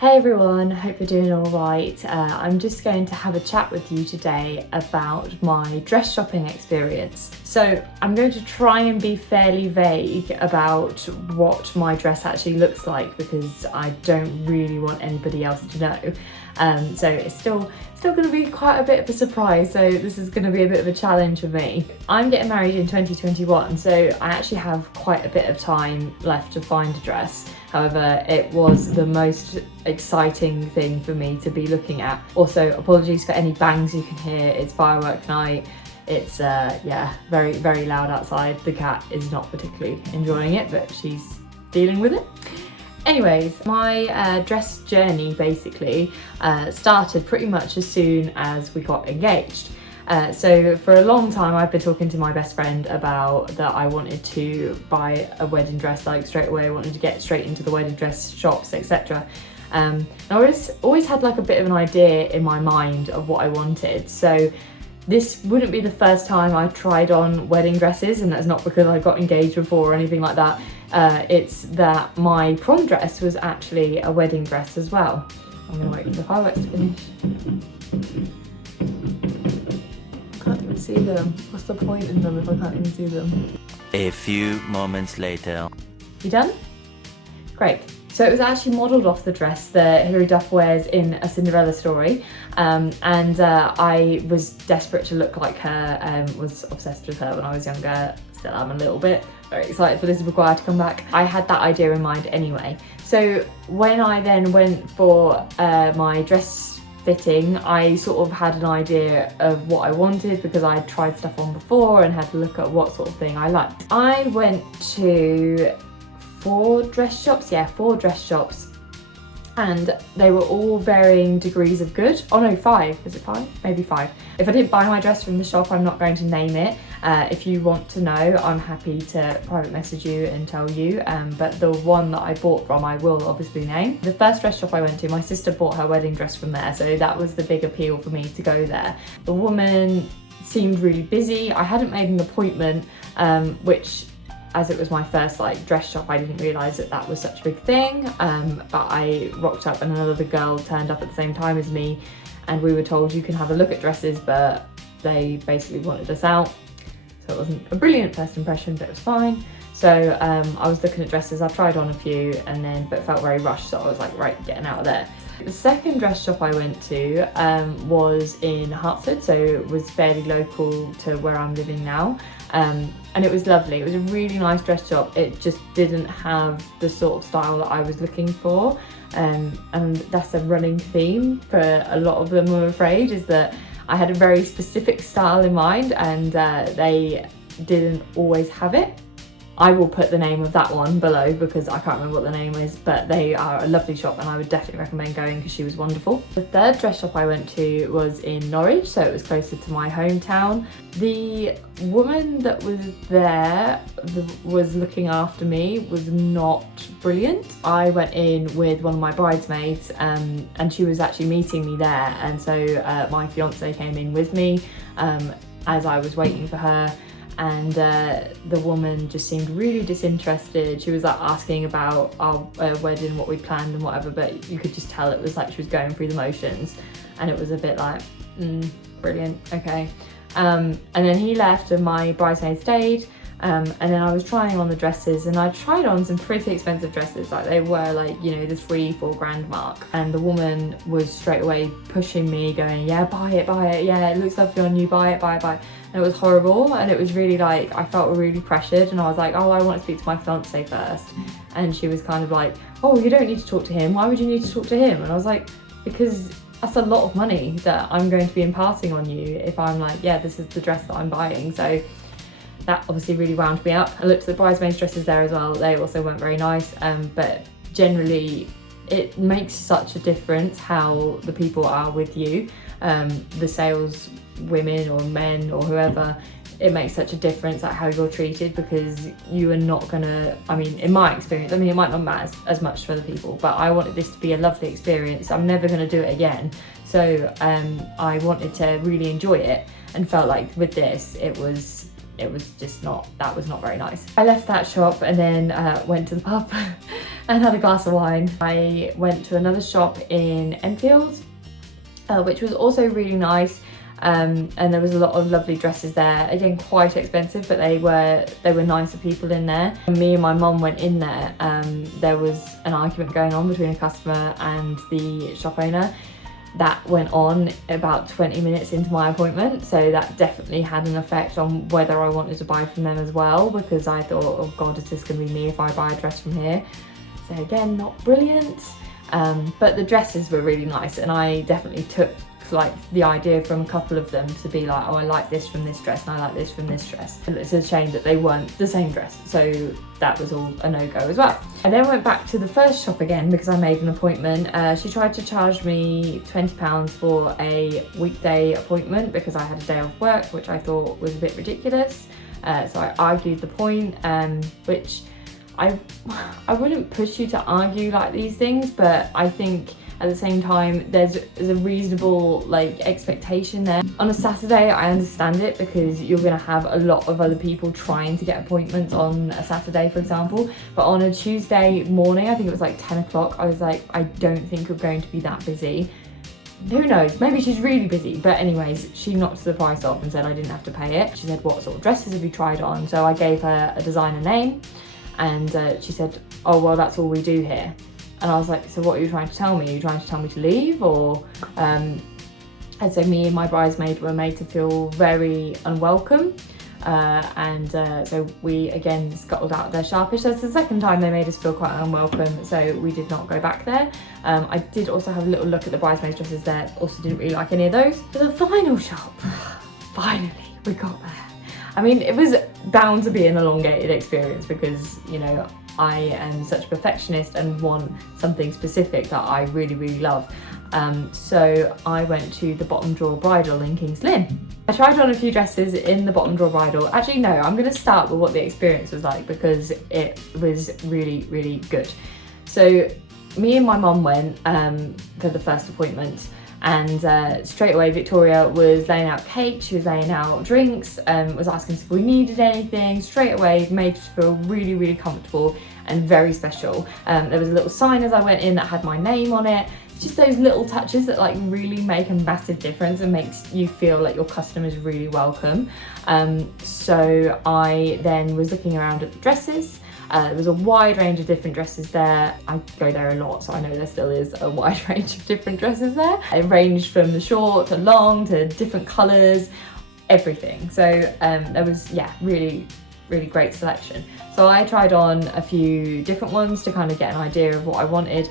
Hey everyone, hope you're doing all right. I'm just going to have a chat with you today about my dress shopping experience. So I'm going to try and be fairly vague about what my dress actually looks like because I don't really want anybody else to know. So it's still going to be quite a bit of a surprise, so this is going to be a bit of a challenge for me. I'm getting married in 2021, so I actually have quite a bit of time left to find a dress. However, it was the most exciting thing for me to be looking at. Also, apologies for any bangs you can hear, it's firework night. It's very, very loud outside. The cat is not particularly enjoying it, but she's dealing with it. Anyways, my dress journey basically started pretty much as soon as we got engaged. So for a long time I've been talking to my best friend about that I wanted to buy a wedding dress like straight away. I wanted to get straight into the wedding dress shops, etc. I always had like a bit of an idea in my mind of what I wanted. So this wouldn't be the first time I tried on wedding dresses, and that's not because I got engaged before or anything like that. It's that my prom dress was actually a wedding dress as well. I'm gonna wait for the fireworks to finish. Can't even see them. What's the point in them if I can't even see them? A few moments later. You done? Great. So it was actually modelled off the dress that Hilary Duff wears in A Cinderella Story, and I was desperate to look like her, was obsessed with her when I was younger, still am a little bit, very excited for Lizzie McGuire to come back. I had that idea in mind anyway. So when I then went for my dress fitting, I sort of had an idea of what I wanted because I'd tried stuff on before and had to look at what sort of thing I liked. I went to four dress shops, and they were all varying degrees of good. Oh no, 5, is it 5? Maybe 5. If I didn't buy my dress from the shop, I'm not going to name it. If you want to know, I'm happy to private message you and tell you, but the one that I bought from I will obviously name. The first dress shop I went to, my sister bought her wedding dress from there, so that was the big appeal for me to go there. The woman seemed really busy. I hadn't made an appointment, which, as it was my first dress shop, I didn't realise that was such a big thing, but I rocked up and another girl turned up at the same time as me, and we were told you can have a look at dresses, but they basically wanted us out. So it wasn't a brilliant first impression, but it was fine. So I was looking at dresses, I tried on a few but felt very rushed, so I was like, right, getting out of there. The second dress shop I went to was in Hertford, so it was fairly local to where I'm living now. And it was lovely. It was a really nice dress shop. It just didn't have the sort of style that I was looking for. And that's a running theme for a lot of them, I'm afraid, is that I had a very specific style in mind and they didn't always have it. I will put the name of that one below because I can't remember what the name is, but they are a lovely shop and I would definitely recommend going because she was wonderful. The third dress shop I went to was in Norwich, so it was closer to my hometown. The woman that was there was looking after me was not brilliant. I went in with one of my bridesmaids and she was actually meeting me there, and so my fiance came in with me as I was waiting for her. And the woman just seemed really disinterested. She was asking about our wedding, what we planned and whatever, but you could just tell it was like she was going through the motions, and it was a bit like, brilliant, okay. And then he left and my bridesmaid stayed, and then I was trying on the dresses, and I tried on some pretty expensive dresses, like they were like, you know, the 3-4 grand mark, and the woman was straight away pushing me, going, yeah, buy it, yeah, it looks lovely on you, buy it. And it was horrible, and it was really like, I felt really pressured, and I was like, oh, I want to speak to my fiance first. And she was kind of like, oh, you don't need to talk to him, why would you need to talk to him? And I was like, because that's a lot of money that I'm going to be imparting on you if I'm like, yeah, this is the dress that I'm buying. So that obviously really wound me up. I looked at the bridesmaids' dresses there as well, they also weren't very nice, but generally it makes such a difference how the people are with you, the sales women or men or whoever. It makes such a difference at how you're treated, because you are not gonna, I mean, in my experience, I mean, it might not matter as much for other people, but I wanted this to be a lovely experience. I'm never gonna do it again. So I wanted to really enjoy it, and felt like with this, it was it was just not, that was not very nice. I left that shop and then went to the pub and had a glass of wine. I went to another shop in Enfield, which was also really nice. And there was a lot of lovely dresses there. Again, quite expensive, but they were nicer people in there. And me and my mum went in there. There was an argument going on between a customer and the shop owner. That went on about 20 minutes into my appointment, so that definitely had an effect on whether I wanted to buy from them as well, because I thought, oh god, is this going to be me if I buy a dress from here? So again, not brilliant, but the dresses were really nice, and I definitely took like the idea from a couple of them to be like, oh, I like this from this dress and I like this from this dress. And it's a shame that they weren't the same dress, so that was all a no-go as well. I then went back to the first shop again because I made an appointment. She tried to charge me £20 for a weekday appointment because I had a day off work, which I thought was a bit ridiculous. So I argued the point, which I wouldn't push you to argue like these things, but I think at the same time, there's a reasonable like expectation there. On a Saturday, I understand it because you're gonna have a lot of other people trying to get appointments on a Saturday, for example. But on a Tuesday morning, I think it was like 10 o'clock, I was like, I don't think we're going to be that busy. Who knows, maybe she's really busy. But anyways, she knocked the price off and said I didn't have to pay it. She said, what sort of dresses have you tried on? So I gave her a designer name and she said, oh, well, that's all we do here. And I was like, so what are you trying to tell me? Are you trying to tell me to leave? Or, and so me and my bridesmaid were made to feel very unwelcome. So we again scuttled out there sharpish. So it's the second time they made us feel quite unwelcome, so we did not go back there. I did also have a little look at the bridesmaids dresses there, also didn't really like any of those. But the final shop, finally, we got there. I mean, it was bound to be an elongated experience because, you know, I am such a perfectionist and want something specific that I really, really love. So I went to the Bottom Drawer Bridal in King's Lynn. I tried on a few dresses in the Bottom Drawer Bridal. Actually, no, I'm going to start with what the experience was like because it was really, really good. So me and my mum went for the first appointment. And straight away Victoria was laying out cake, she was laying out drinks, was asking us if we needed anything. Straight away made us feel really, really comfortable and very special. There was a little sign as I went in that had my name on it. Just those little touches that like really make a massive difference and makes you feel like your customer is really welcome. So I then was looking around at the dresses. There was a wide range of different dresses there. I go there a lot, so I know there still is a wide range of different dresses there. It ranged from the short to long to different colours, everything. So there was, yeah, really, really great selection. So I tried on a few different ones to kind of get an idea of what I wanted.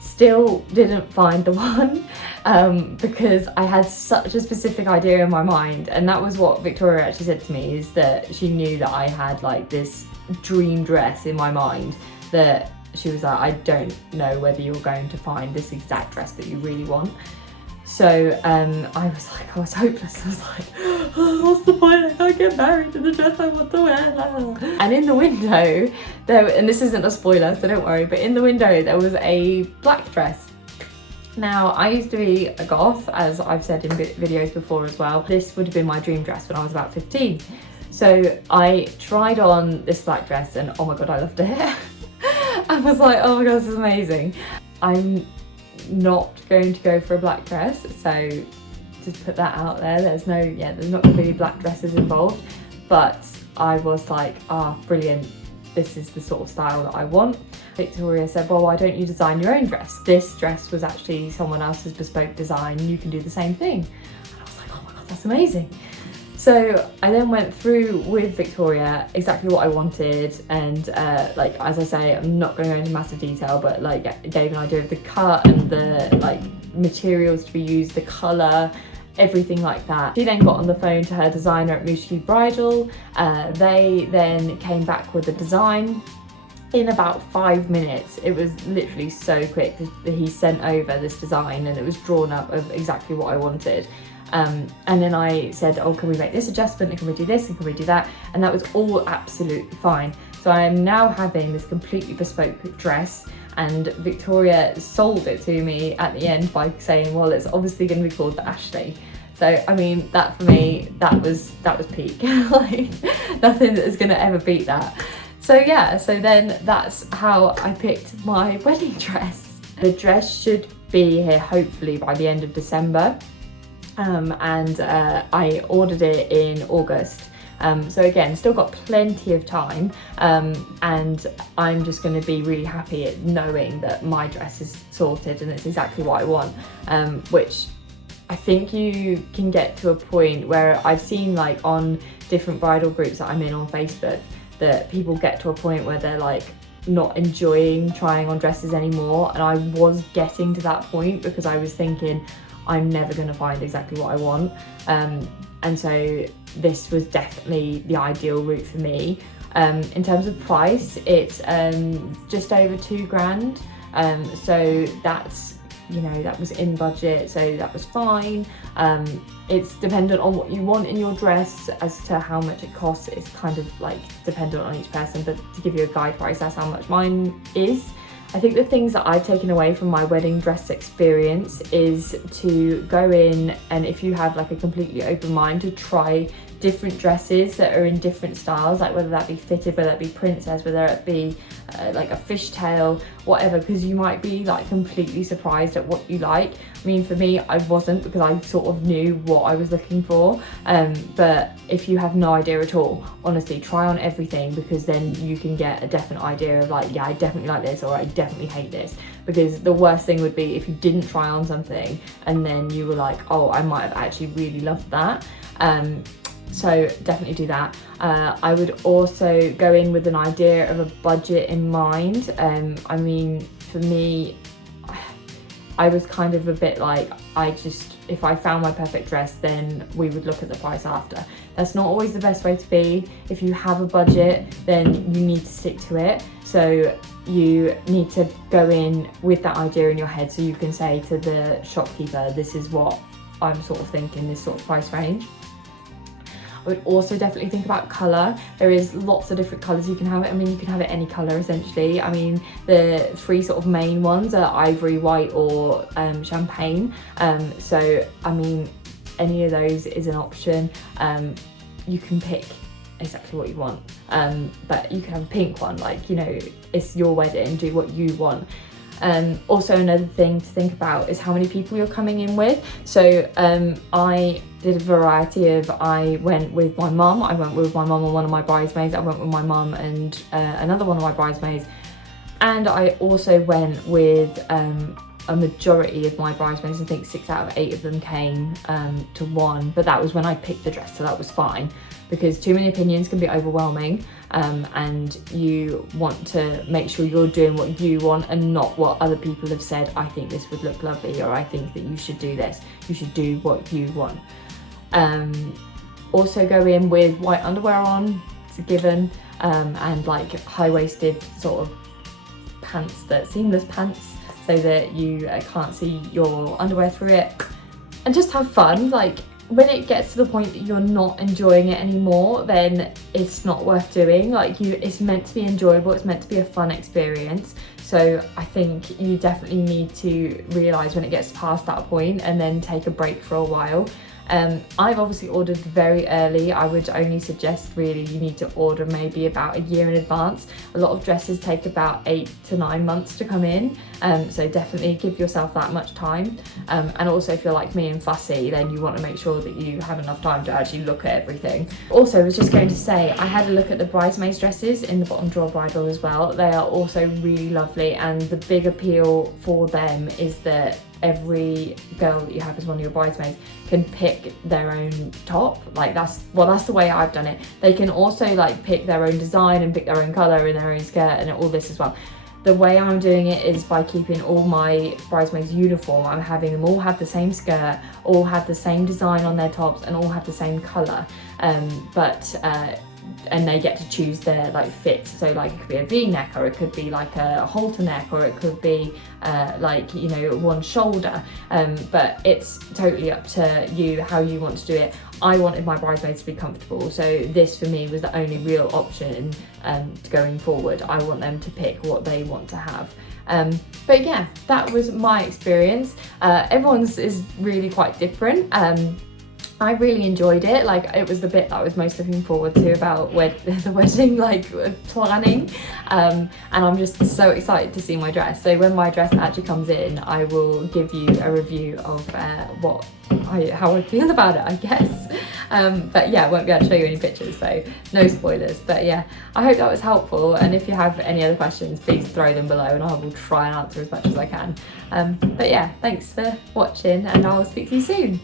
Still didn't find the one because I had such a specific idea in my mind, and that was what Victoria actually said to me, is that she knew that I had like this dream dress in my mind, that she was like, I don't know whether you're going to find this exact dress that you really want. So I was like, I was hopeless. I was like, oh, what's the point? I can't get married in the dress I want to wear. And in the window, and this isn't a spoiler, so don't worry, but in the window there was a black dress. Now, I used to be a goth, as I've said in videos before as well. This would have been my dream dress when I was about 15. So I tried on this black dress and oh my god, I loved it. I was like, oh my god, this is amazing. I'm not going to go for a black dress, so just put that out there. There's not going to be black dresses involved, but I was like, brilliant, this is the sort of style that I want. Victoria said, well, why don't you design your own dress? This dress was actually someone else's bespoke design, you can do the same thing. And I was like, oh my god, that's amazing. So I then went through with Victoria exactly what I wanted, and like, as I say, I'm not going to go into massive detail, but like gave an idea of the cut and the like materials to be used, the colour, everything like that. She then got on the phone to her designer at Mushki Bridal. They then came back with a design in about 5 minutes. It was literally so quick that he sent over this design and it was drawn up of exactly what I wanted. And then I said, oh, can we make this adjustment, and can we do this, and can we do that? And that was all absolutely fine. So I am now having this completely bespoke dress, and Victoria sold it to me at the end by saying, well, it's obviously going to be called the Ashley. So I mean, that for me, that was peak. Like nothing that is gonna ever beat that. So yeah, so then that's how I picked my wedding dress. The dress should be here hopefully by the end of December, and I ordered it in August. So again, still got plenty of time, and I'm just going to be really happy at knowing that my dress is sorted and it's exactly what I want, which I think you can get to a point where I've seen like on different bridal groups that I'm in on Facebook that people get to a point where they're like not enjoying trying on dresses anymore, and I was getting to that point because I was thinking I'm never going to find exactly what I want, and so this was definitely the ideal route for me. In terms of price, it's just over £2,000, so that's, you know, that was in budget, so that was fine. It's dependent on what you want in your dress as to how much it costs. It's kind of like dependent on each person, but to give you a guide price, that's how much mine is. I think the things that I've taken away from my wedding dress experience is to go in, and if you have like a completely open mind, to try different dresses that are in different styles, like whether that be fitted, whether that be princess, whether it be like a fishtail, whatever, because you might be like completely surprised at what you like. I mean, for me, I wasn't, because I sort of knew what I was looking for, but if you have no idea at all, honestly, try on everything, because then you can get a definite idea of like, yeah, I definitely like this, or I definitely hate this. Because the worst thing would be if you didn't try on something and then you were like, oh, I might have actually really loved that. So definitely do that. I would also go in with an idea of a budget in mind. I mean, for me, I was kind of a bit like, if I found my perfect dress, then we would look at the price after. That's not always the best way to be. If you have a budget, then you need to stick to it. So you need to go in with that idea in your head, so you can say to the shopkeeper, this is what I'm sort of thinking, this sort of price range. I would also definitely think about colour. There is lots of different colours you can have it. I mean, you can have it any colour essentially. I mean, the three sort of main ones are ivory, white, or champagne. So I mean, any of those is an option. You can pick exactly what you want, but you can have a pink one, like, you know, it's your wedding, do what you want. Also, another thing to think about is how many people you're coming in with. So I did a variety of, I went with my mum, and one of my bridesmaids, I went with my mum and another one of my bridesmaids, and I also went with a majority of my bridesmaids. I think 6 out of 8 of them came to one, but that was when I picked the dress, so that was fine, because too many opinions can be overwhelming, and you want to make sure you're doing what you want and not what other people have said. I think this would look lovely, or I think that you should do this. You should do what you want. Also go in with white underwear on, it's a given, and like high-waisted sort of pants, seamless pants, so that you can't see your underwear through it, and just have fun. Like, when it gets to the point that you're not enjoying it anymore, then it's not worth doing. Like, it's meant to be enjoyable, it's meant to be a fun experience. So I think you definitely need to realise when it gets past that point and then take a break for a while. I've obviously ordered very early. I would only suggest really you need to order maybe about a year in advance. A lot of dresses take about 8 to 9 months to come in, so definitely give yourself that much time. And also, if you're like me and fussy, then you want to make sure that you have enough time to actually look at everything. Also, I was just going to say, I had a look at the bridesmaids dresses in the bottom drawer bridal as well. They are also really lovely, and the big appeal for them is that every girl that you have as one of your bridesmaids can pick their own top. Like, that's the way I've done it. They can also like pick their own design and pick their own colour and their own skirt and all this as well. The way I'm doing it is by keeping all my bridesmaids uniform. I'm having them all have the same skirt, all have the same design on their tops, and all have the same colour, and they get to choose their like fit. So like, it could be a V-neck, or it could be like a halter neck, or it could be like, you know, one shoulder, but it's totally up to you how you want to do it. I wanted my bridesmaids to be comfortable, so this for me was the only real option going forward. I want them to pick what they want to have. But yeah, that was my experience. Everyone's is really quite different. I really enjoyed it. Like, it was the bit that I was most looking forward to about the wedding, like planning, and I'm just so excited to see my dress. So when my dress actually comes in, I will give you a review of how I feel about it, I guess. But yeah, I won't be able to show you any pictures, so no spoilers. But yeah, I hope that was helpful, and if you have any other questions, please throw them below and I will try and answer as much as I can. But yeah, thanks for watching, and I'll speak to you soon.